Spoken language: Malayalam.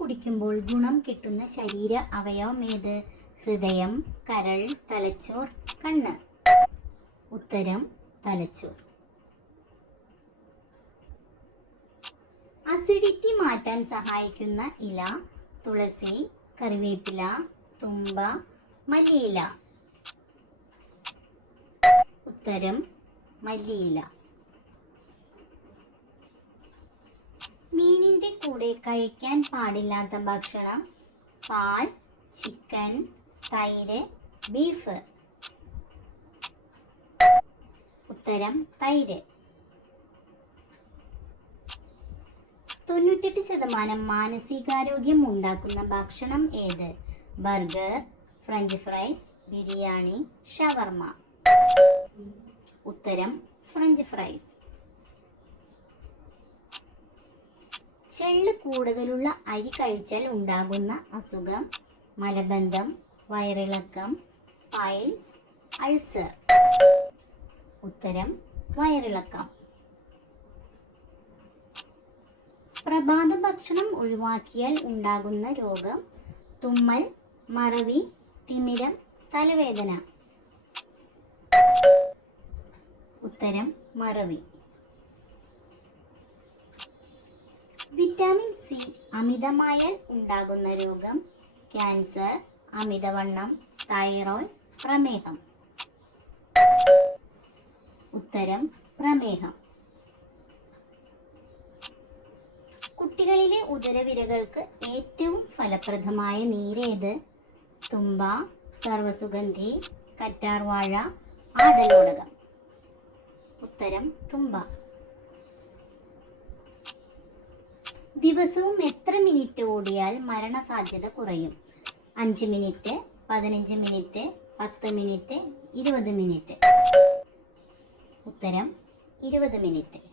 കുടിക്കുമ്പോൾ ഗുണം കിട്ടുന്ന ശരീര അവയവം ഏത് ഹൃദയം കരൾ തലച്ചോർ കണ്ണ്. ഉത്തരം തലച്ചോർ. അസിഡിറ്റി മാറ്റാൻ സഹായിക്കുന്ന ഇല തുളസി കറിവേപ്പില തുമ്പ മല്ലിയില. ഉത്തരം മല്ലിയില. മീനിന്റെ കൂടെ കഴിക്കാൻ പാടില്ലാത്ത ഭക്ഷണം പാൽ ചിക്കൻ തൈര് ബീഫ്. ഉത്തരം തൈര്. തൊണ്ണൂറ്റെട്ട് ശതമാനം മാനസികാരോഗ്യം ഉണ്ടാക്കുന്ന ഭക്ഷണം ഏത്? Burger french fries biryani shawarma. ഉത്തരം ഫ്രഞ്ച് ഫ്രൈസ്. ചെള്ള് കൂടുതലുള്ള അരി കഴിച്ചാൽ ഉണ്ടാകുന്ന അസുഖം മലബന്ധം വയറിളക്കം പൈൽസ് അൾസർ. ഉത്തരം വയറിളക്കം. പ്രഭാത ഭക്ഷണം ഒഴിവാക്കിയാൽ ഉണ്ടാകുന്ന രോഗം തുമ്മൽ മറവി തിമിരം തലവേദന. ഉത്തരം മറവി. അമിതമായാൽ ഉണ്ടാകുന്ന രോഗം ക്യാൻസർ അമിതവണ്ണം തൈറോയ്ഡ് പ്രമേഹം. ഉത്തരം പ്രമേഹം. കുട്ടികളിലെ ഉദരവിരകൾക്ക് ഏറ്റവും ഫലപ്രദമായ നീരേത് തുമ്പ സർവസുഗന്ധി കറ്റാർവാഴ ആടലോടകം. ഉത്തരം തുമ്പ. ദിവസവും എത്ര മിനിറ്റ് ഓടിയാൽ മരണസാധ്യത കുറയും? അഞ്ച് മിനിറ്റ് പതിനഞ്ച് മിനിറ്റ് പത്ത് മിനിറ്റ് ഇരുപത് മിനിറ്റ്. ഉത്തരം ഇരുപത് മിനിറ്റ്.